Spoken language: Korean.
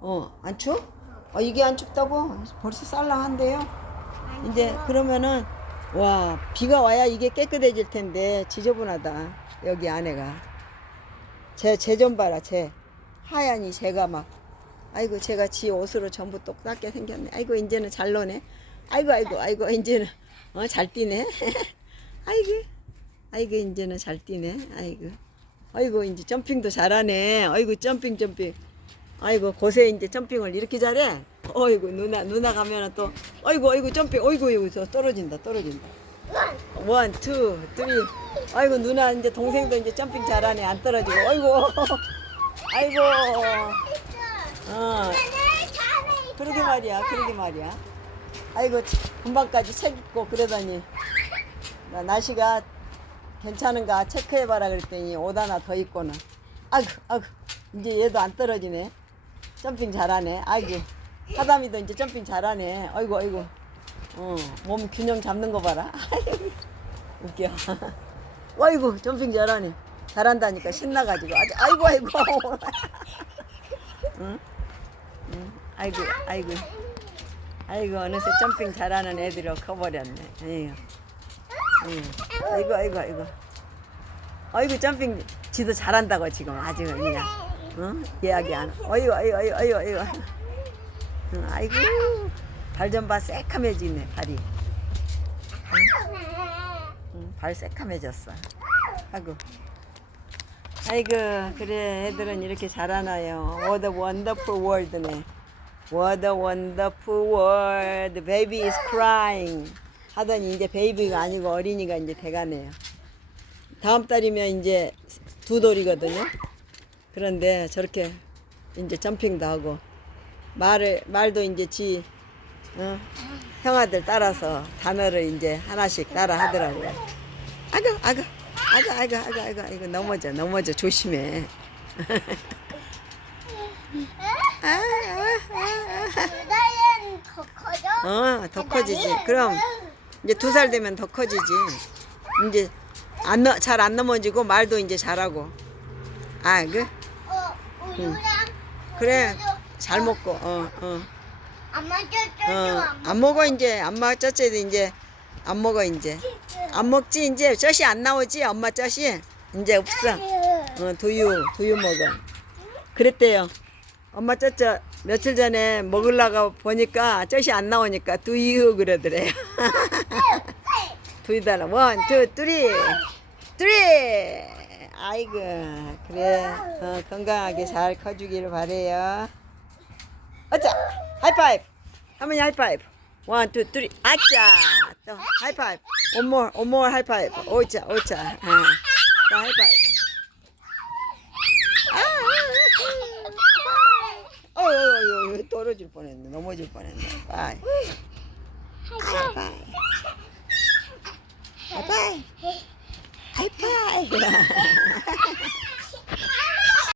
어, 안 추워? 어, 이게 안 춥다고? 벌써 쌀랑한데요? 이제 그러면은, 와, 비가 와야 이게 깨끗해질 텐데, 지저분하다. 여기 안에가. 제, 제좀 봐라, 제. 하얀이 제가 막. 아이고, 제가 지 옷으로 전부 똑같게 생겼네. 아이고, 이제는 잘 노네. 아이고, 아이고, 아이고, 이제는, 어, 잘 뛰네. 아이고, 아이고, 이제는 잘 뛰네. 아이고. 아이고, 이제 점핑도 잘하네. 아이고, 점핑, 점핑. 아이고 고세 이제 점핑을 이렇게 잘해. 어이구 누나 누나 가면은 또 어이구 어이구 점핑 어이구 어이구 저 떨어진다 떨어진다. 원, 투, 쓰리. 아이고 누나 이제 동생도 이제 점핑 잘하네 안 떨어지고. 어이구 아이고 어 그러게 말이야 그러게 말이야. 아이고 금방까지 책 읽고 그러더니 나 날씨가 괜찮은가 체크해봐라 그랬더니 옷 하나 더 입고는 아이고 아이고 이제 얘도 안 떨어지네 점핑 잘하네. 아이고 하담이도 이제 점핑 잘하네. 아이고 아이고. 어, 몸 균형 잡는 거 봐라. 아이고, 웃겨. 아이고 점핑 잘하네. 잘한다니까 신나가지고. 아주 아이고 아이고. 응? 응? 아이고 아이고. 아이고 어느새 점핑 잘하는 애들이 커버렸네. 응. 아이고 아이고 아이고. 아이고 점핑 지도 잘한다고 지금 아주 그냥 응? 이야기 안 어이구 어이구 어이구 어이구 어이구. 응, 아이고. 발 좀 봐 새카매지네 발이. 응, 발 새카매졌어. 아이고. 아이고 그래 애들은 이렇게 잘하나요. What a wonderful world네. What a wonderful world. Baby is crying. 하더니 이제 베이비가 아니고 어린이가 이제 돼가네요. 다음 달이면 이제 두 돌이거든요. 그런데 저렇게 이제 점핑도 하고 말을 말도 이제 지 어, 형아들 따라서 단어를 이제 하나씩 따라 하더라고요. 아가 아가 아가 아가 아가 아가 이거 넘어져 넘어져 조심해. 아, 아, 아, 나는 더 커져? 아. 어, 더 커지지. 그럼 이제 두 살 되면 더 커지지. 이제 안 잘 안 넘어지고 말도 이제 잘하고. 아, 그 어, 우유랑 그래 잘 먹고 어 어. 엄마 어, 안 먹어 이제. 엄마 쩌찌도 이제 안 먹어 이제. 안 먹지 이제. 쩌시 안 나오지 엄마 쩌시 이제 없어. 어, 두유 두유 먹어. 그랬대요. 엄마 쩌쩌 며칠 전에 먹으려고 보니까 쩌시 안 나오니까 두유 그러더래요. 두유 달라. 원투 쓰리. 쓰리 아이고 그래. 어, 건강하게 잘 커주기를 바래요. 어짜 하이파이브. 할머니 하이파이브. 원, 투, 쓰리. 아짜. 또 하이파이브. one more one more 하이파이브. 오자 오자. 아, 또 하이파이브. 아, 어, 어, 어, 어, 떨어질 뻔했네. 넘어질 뻔했네. 바이. 하이파이브 하이 Hey!